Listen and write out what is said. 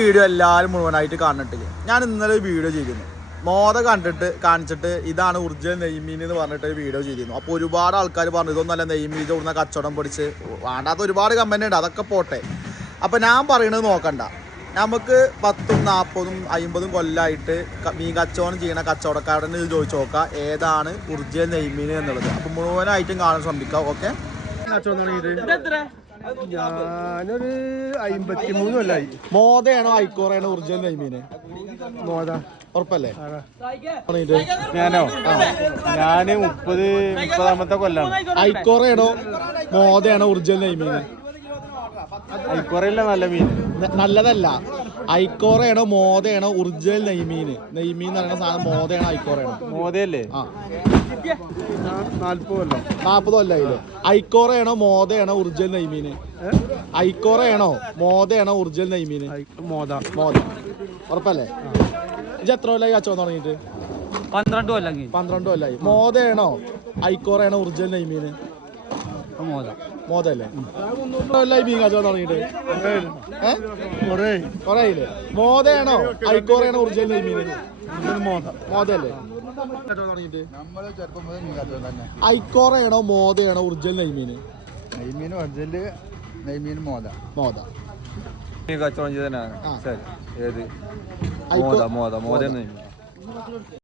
Video എല്ലാവരും മുഴുവനായിട്ട് കണ്ടിട്ടില്ലേ ഞാൻ ഇന്നലെ ഒരു വീഡിയോ ചെയ്തിരുന്നു. മോത കണ്ടിട്ട് കാണിച്ചിട്ട് ഇതാണ് ഉർജ നെയ്മീൻ എന്ന് പറഞ്ഞിട്ട് ഒരു വീഡിയോ ചെയ്തിരുന്നു. അപ്പോൾ ഒരുപാട് ആൾക്കാർ പറഞ്ഞു ഇതൊന്നല്ല നെയ്മീൻ ഇത് ഇവിടുന്ന് കച്ചവടം പൊടിച്ച് വേണ്ടാത്ത ഒരുപാട് കമ്പനി ഉണ്ട് അതൊക്കെ പോട്ടെ. അപ്പോൾ ഞാൻ പറയണത് നോക്കണ്ട. നമുക്ക് പത്തും നാൽപ്പതും അമ്പതും കൊല്ലമായിട്ട് മീൻ കച്ചവടം ചെയ്യണ കച്ചവടക്കാരന് ചോദിച്ചു നോക്കുക ഏതാണ് ഉർജ നെയ്മീൻ എന്നുള്ളത്. അപ്പോൾ മുഴുവനായിട്ടും കാണാൻ ശ്രമിക്കാം ഓക്കെ? ഞാനൊരു അമ്പത്തി മൂന്ന് കൊല്ലായി. മോതയാണോ ഐക്കോറയാണോ ഒറിജിനൽ നെയ്മീന് മോദ. ഉറപ്പല്ലേ? ഞാനോ? ഞാൻ മുപ്പത് മുപ്പതാമത്തെ കൊല്ലാണ്. ഐക്കോറയാണോ മോതയാണോ ഒറിജിനൽ നെയ്മീന് ഐക്കുറയില്ല നല്ല മീൻ. നല്ലതല്ല. ഐക്കോറയാണോ മോതയാണോ ഉർജൽ നെയ്മീൻ നെയ്മീൻ എന്ന് പറയുന്ന സാധനം മോതയാണോ ഐക്കോറയാണോ. മോതയല്ലേ ആ. നാൽപ്പത് കൊല്ലായില്ലേ? ഐക്കോറയാണോ മോതയാണോ ഉർജൽ നെയ്മീന്? ഐക്കോറയാണോ മോതയാണോ ഉർജൽ നെയ്മീന്? മോത മോത ഉറപ്പല്ലേ? ഇത് എത്ര കൊല്ലായി കച്ചവടം തുടങ്ങിയിട്ട്? പന്ത്രണ്ട് കൊല്ലം കഴിഞ്ഞു. പന്ത്രണ്ട് കൊല്ലായി. മോതയാണോ ഐക്കോറയാണോ ഉർജൽ നെയ്മീന്? മോദം മോതല്ലേ മീൻ കച്ചവടം തുടങ്ങിയിട്ട്. ഏ? കൊറേ. കൊറേ ആയില്ലേ മോതയാണോ ഐക്കോറയാണോ ഒറിജിനൽ മോത കച്ചവടം തന്നെ. ഐക്കോറയാണോ മോതയാണോ ഒറിജിനൽ നെയ്മീന് നെയ്മീൻ ഒറിജിനൽ നെയ്മീൻ മോത മോത കച്ചവടം ചെയ്തനാണ് ഏത്? ഐക്കോ- മോദ മോദ മോദ